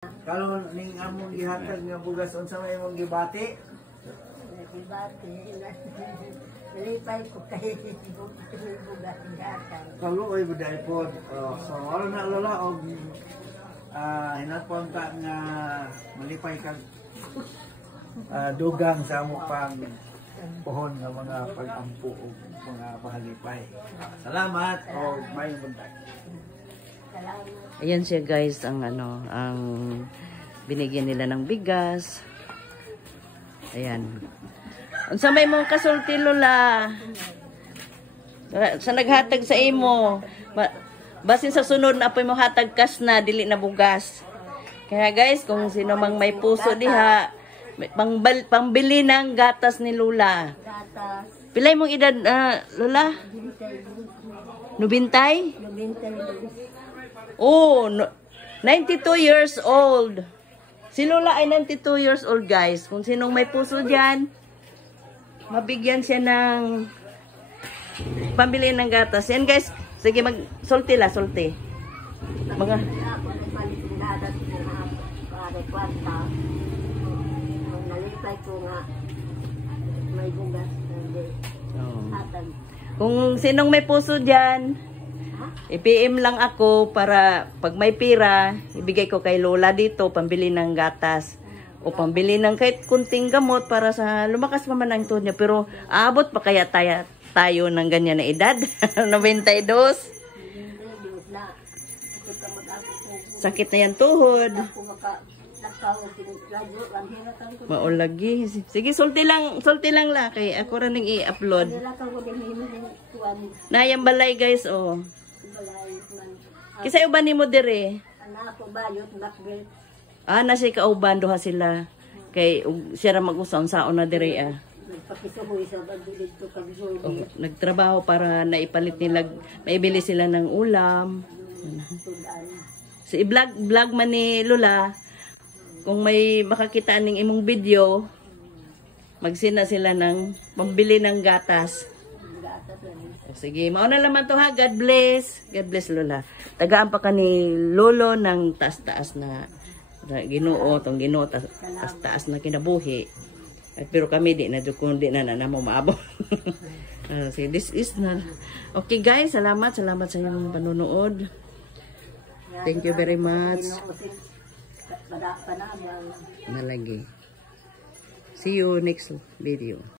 Kalon ning among gihatag nga bugas unsa may imong gibati? Gibati. Nalipay ko kay bugas gihatag. Kaluoy buday pod. So wala na lola og hinatpon ta nga malipay kag dugang sa among pang pohon nga mga pag-ampo og mga pahalipay. Salamat o may buntag. Ayan siya guys, ang ang binigyan nila ng bigas. Ayan. Unsa may mong kasulti lola? Sa naghatag sa imo. Basin sa sunod na apoy mo hatag kas na dili na bugas. Kaya guys, kung sino mang may puso diha, pangbili ng gatas ni Lola. Gatas. Pilay mong edad, Lola? 90? Oh, 92 years old. Si Lola ay 92 years old, guys. Kung sinong may puso dyan, mabigyan siya ng pambili ng gatas. Yan, guys. Sige, sulti la, sulti. Mga... Nalipay ko nga may bugas. Kung sinong may puso dyan, i-PM lang ako para pag may pira, ibigay ko kay Lola dito, pambili ng gatas. O pambili ng kahit kunting gamot para sa lumakas pa man ang tuhod niya. Pero aabot pa kaya tayo ng ganyan na edad? 92? Sakit na yan tuhod. Maulagi. Sige, sulti lang la kay ako ra ning i-upload. Na yang balay guys oh. Kisay uban nimo dire? Na si kauban duha sila. Kay siya ra mag-usaw saon na dire ah. Nagtrabaho para naipalit nila, maibili sila ng ulam. Si vlog man ni Lola. Kung may makakita ning imong video, magsina sila ng pambili ng gatas. Sige, mauna naman to ha. God bless. God bless Lola. Tagaan pa ka ni Lolo ng taas-taas na Ginoo, tong Ginoo taas-taas na kinabuhi. Pero kami di na kundi na mo maabot. So this is na. Okay guys, salamat sa inyong panonood. Thank you very much. Nalagi. See you next video.